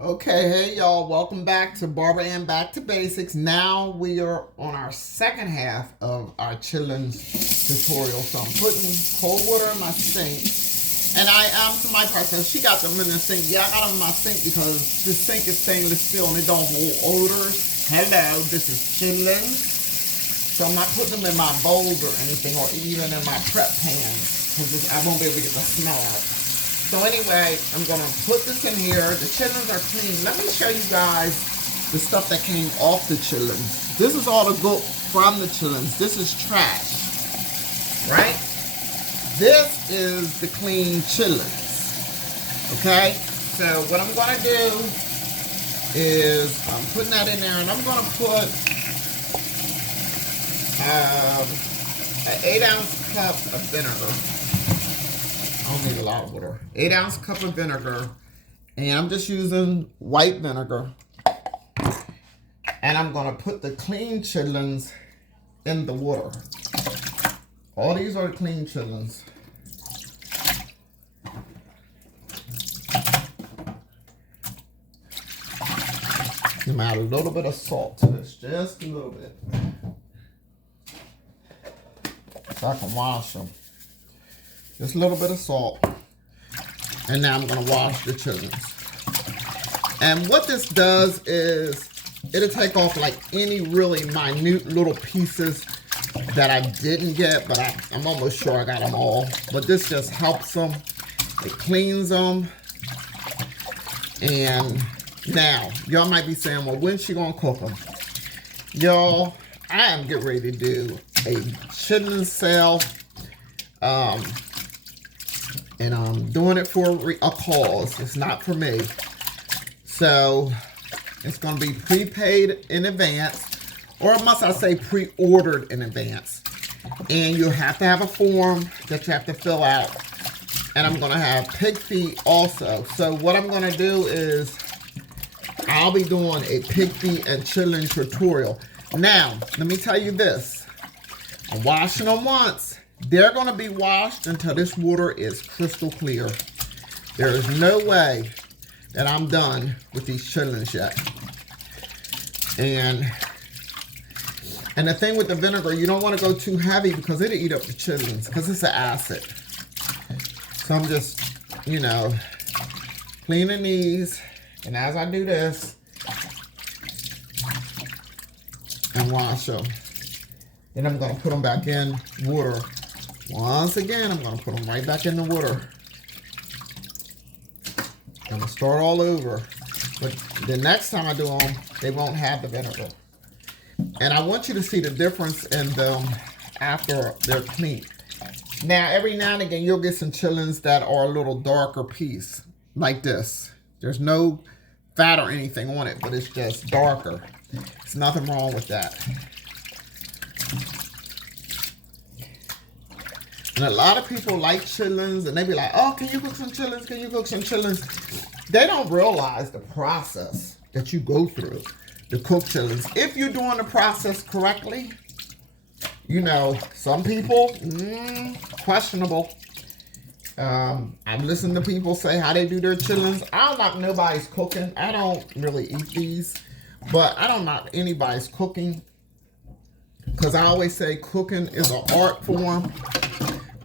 Okay, hey y'all, welcome back to Barbara Ann Back to Basics. Now we are on our second half of our chitterlings tutorial. So I'm putting cold water in my sink. And for my process, she got them in the sink. Yeah, I got them in my sink because this sink is stainless steel and it don't hold odors. Hello, this is chitterlings. So I'm not putting them in my bowls or anything, or even in my prep pans, because I won't be able to get the smell out. So anyway, I'm going to put this in here. The chitlins are clean. Let me show you guys the stuff that came off the chitlins. This is all the goat from the chitlins. This is trash, right? This is the clean chitlins, okay? So what I'm going to do is I'm putting that in there, and I'm going to put an 8-ounce cup of vinegar. I don't need a lot of water. 8-ounce cup of vinegar. And I'm just using white vinegar. And I'm going to put the clean chitlins in the water. All these are the clean chitlins. I'm add a little bit of salt to this. Just a little bit. So I can wash them. Just a little bit of salt. And now I'm going to wash the chitlins. And what this does is it'll take off like any really minute little pieces that I didn't get, but I'm almost sure I got them all. But this just helps them. It cleans them. And now, y'all might be saying, well, when's she going to cook them? Y'all, I am getting ready to do a chitlin sale. And I'm doing it for a cause. It's not for me. So it's going to be prepaid in advance, or must I say pre-ordered in advance. And you have to have a form that you have to fill out. And I'm going to have pig feet also. So what I'm going to do is I'll be doing a pig feet and chitlin tutorial. Now, let me tell you this. I'm washing them once. They're going to be washed until this water is crystal clear. There is no way that I'm done with these chitlins yet. And the thing with the vinegar, you don't want to go too heavy because it'll eat up the chitlins because it's an acid. So I'm just, cleaning these. And as I do this, and wash them. Then I'm going to put them back in water. Once again, I'm going to put them right back in the water. I'm going to start all over. But the next time I do them, they won't have the vinegar. And I want you to see the difference in them after they're clean. Now, every now and again, you'll get some chitlins that are a little darker piece, like this. There's no fat or anything on it, but it's just darker. There's nothing wrong with that. And a lot of people like chitlins, and they be like, oh, can you cook some chitlins? Can you cook some chitlins? They don't realize the process that you go through to cook chitlins. If you're doing the process correctly, some people, questionable. I've listened to people say how they do their chitlins. I don't knock nobody's cooking. I don't really eat these, but I don't knock anybody's cooking. Because I always say cooking is an art form.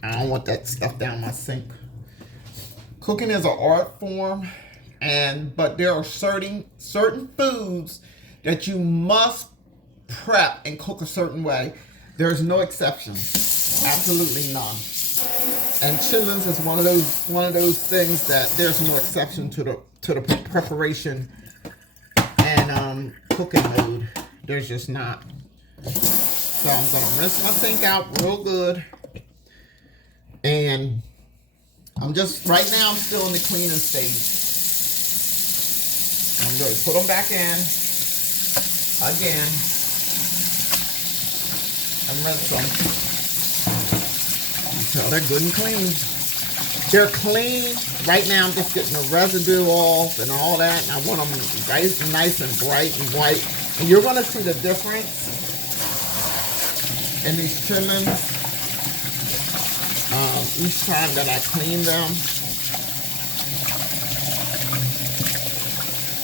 I don't want that stuff down my sink. Cooking is an art form, but there are certain foods that you must prep and cook a certain way. There's no exception, absolutely none. And chitlins is one of those things that there's no exception to the preparation and cooking mode. There's just not. So I'm gonna rinse my sink out real good. And right now I'm still in the cleaning stage. I'm going to put them back in again and rinse them until they're good and clean. They're clean. Right now I'm just getting the residue off and all that. And I want them nice and bright and white. And you're going to see the difference in these chitlins. Each time that I clean them.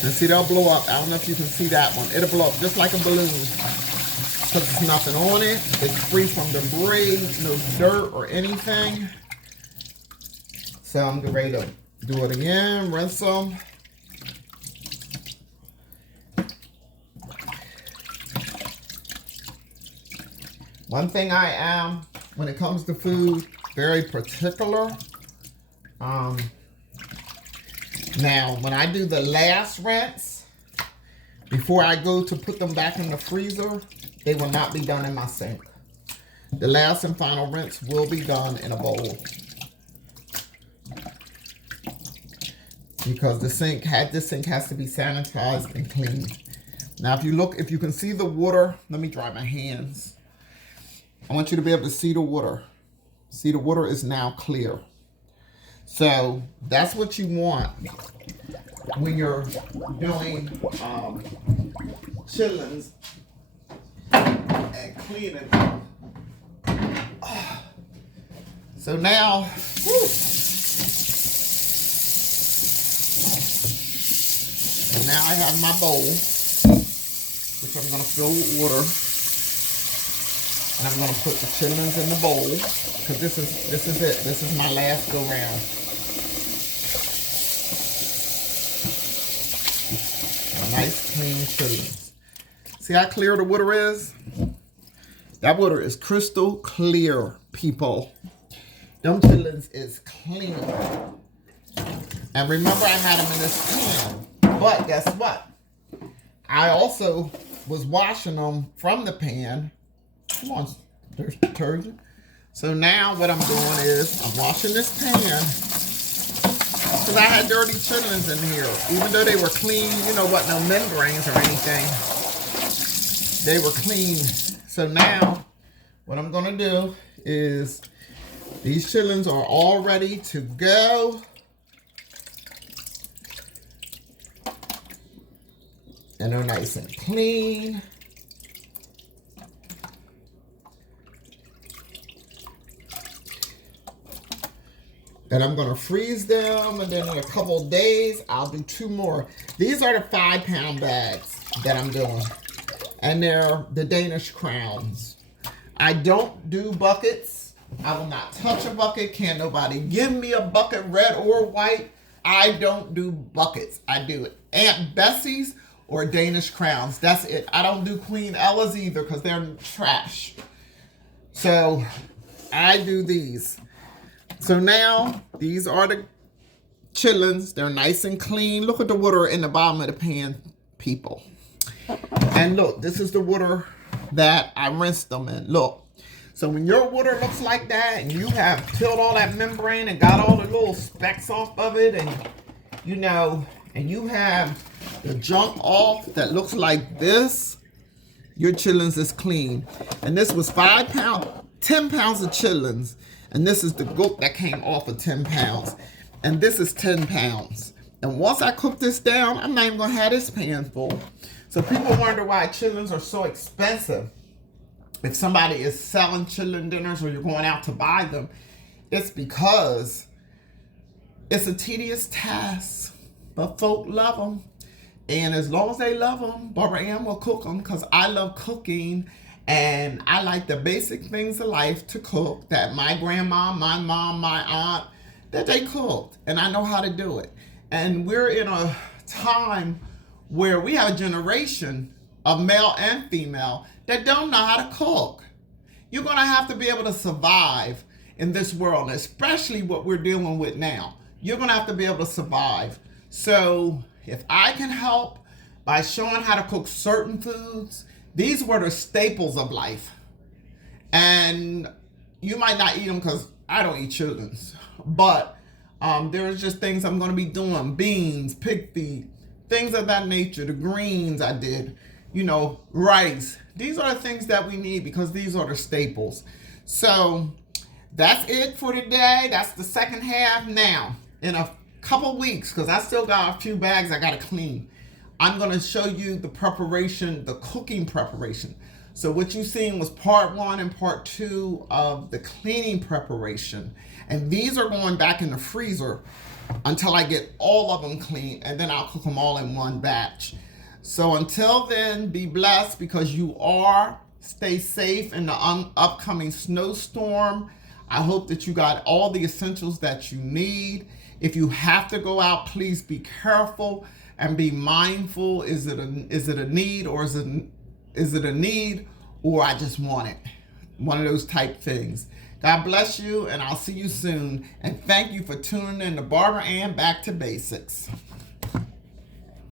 And see, they'll blow up. I don't know if you can see that one. It'll blow up just like a balloon. Because there's nothing on it. It's free from debris, no dirt or anything. So I'm ready to do it again, rinse them. One thing I am, when it comes to food, very particular. Now, when I do the last rinse, before I go to put them back in the freezer, they will not be done in my sink. The last and final rinse will be done in a bowl. Because this sink has to be sanitized and cleaned. Now, if you can see the water, let me dry my hands. I want you to be able to see the water. See, the water is now clear. So that's what you want when you're doing chitterlings and cleaning them. So now, whew. So now I have my bowl, which I'm going to fill with water. And I'm going to put the chitterlings in the bowl, because this is it. This is my last go round. A nice clean chitterlings. See how clear the water is? That water is crystal clear, people. Them chitterlings is clean. And remember, I had them in this pan. But guess what? I also was washing them from the pan. Come on, there's detergent. So now what I'm doing is I'm washing this pan because I had dirty chitterlings in here. Even though they were clean, you know what, no membranes or anything. They were clean. So now what I'm going to do is these chitterlings are all ready to go. And they're nice and clean. And I'm going to freeze them, and then in a couple of days, I'll do 2 more. These are the 5-pound bags that I'm doing. And they're the Danish crowns. I don't do buckets. I will not touch a bucket. Can't nobody give me a bucket, red or white. I don't do buckets. I do Aunt Bessie's or Danish crowns. That's it. I don't do Queen Ella's either because they're trash. So I do these. So now, these are the chitterlings. They're nice and clean. Look at the water in the bottom of the pan, people. And look, this is the water that I rinsed them in. Look. So when your water looks like that, and you have peeled all that membrane and got all the little specks off of it, and you know, and you have the junk off that looks like this, your chitterlings is clean. And this was 5 pounds, 10 pounds of chitterlings. And this is the goat that came off of 10 pounds. And this is 10 pounds. And once I cook this down, I'm not even going to have this pan full. So people wonder why chitterlings are so expensive. If somebody is selling chitterling dinners or you're going out to buy them, it's because it's a tedious task. But folk love them. And as long as they love them, Barbara Ann will cook them because I love cooking. And I like the basic things of life to cook that my grandma, my mom, my aunt, that they cooked. And I know how to do it. And we're in a time where we have a generation of male and female that don't know how to cook. You're going to have to be able to survive in this world, especially what we're dealing with now. You're going to have to be able to survive. So if I can help by showing how to cook certain foods, these were the staples of life. And you might not eat them because I don't eat chitterlings. But there's just things I'm going to be doing. Beans, pig feet, things of that nature. The greens I did. You know, rice. These are the things that we need because these are the staples. So that's it for today. That's the second half. Now, in a couple weeks, because I still got a few bags I got to clean, I'm going to show you the preparation, the cooking preparation. So what you seen was part 1 and part 2 of the cleaning preparation. And these are going back in the freezer until I get all of them clean, and then I'll cook them all in one batch. So until then, be blessed because you are. Stay safe in the upcoming snowstorm. I hope that you got all the essentials that you need. If you have to go out, please be careful and be mindful. Is it a need, or is it a need, or I just want it? One of those type things. God bless you, and I'll see you soon. And thank you for tuning in to Barbara Ann Back to Basics.